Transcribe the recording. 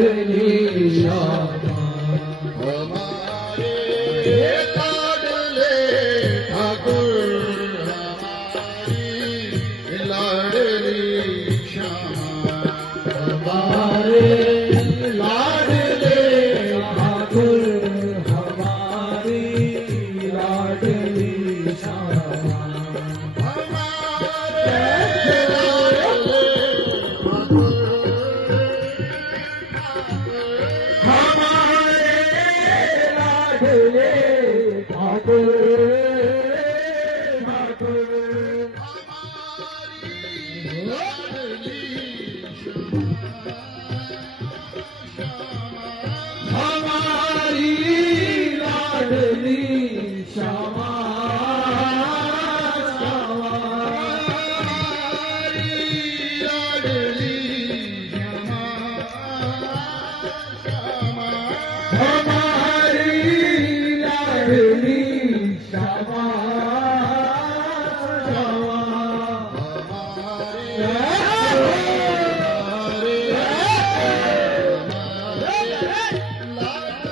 लाडली श्यामा हमारे लाडले ठाकुर हमारी लाडली श्यामा हमारे लाडले ठाकुर हमारी लाडली श्यामा हमारी लाडली श्यामा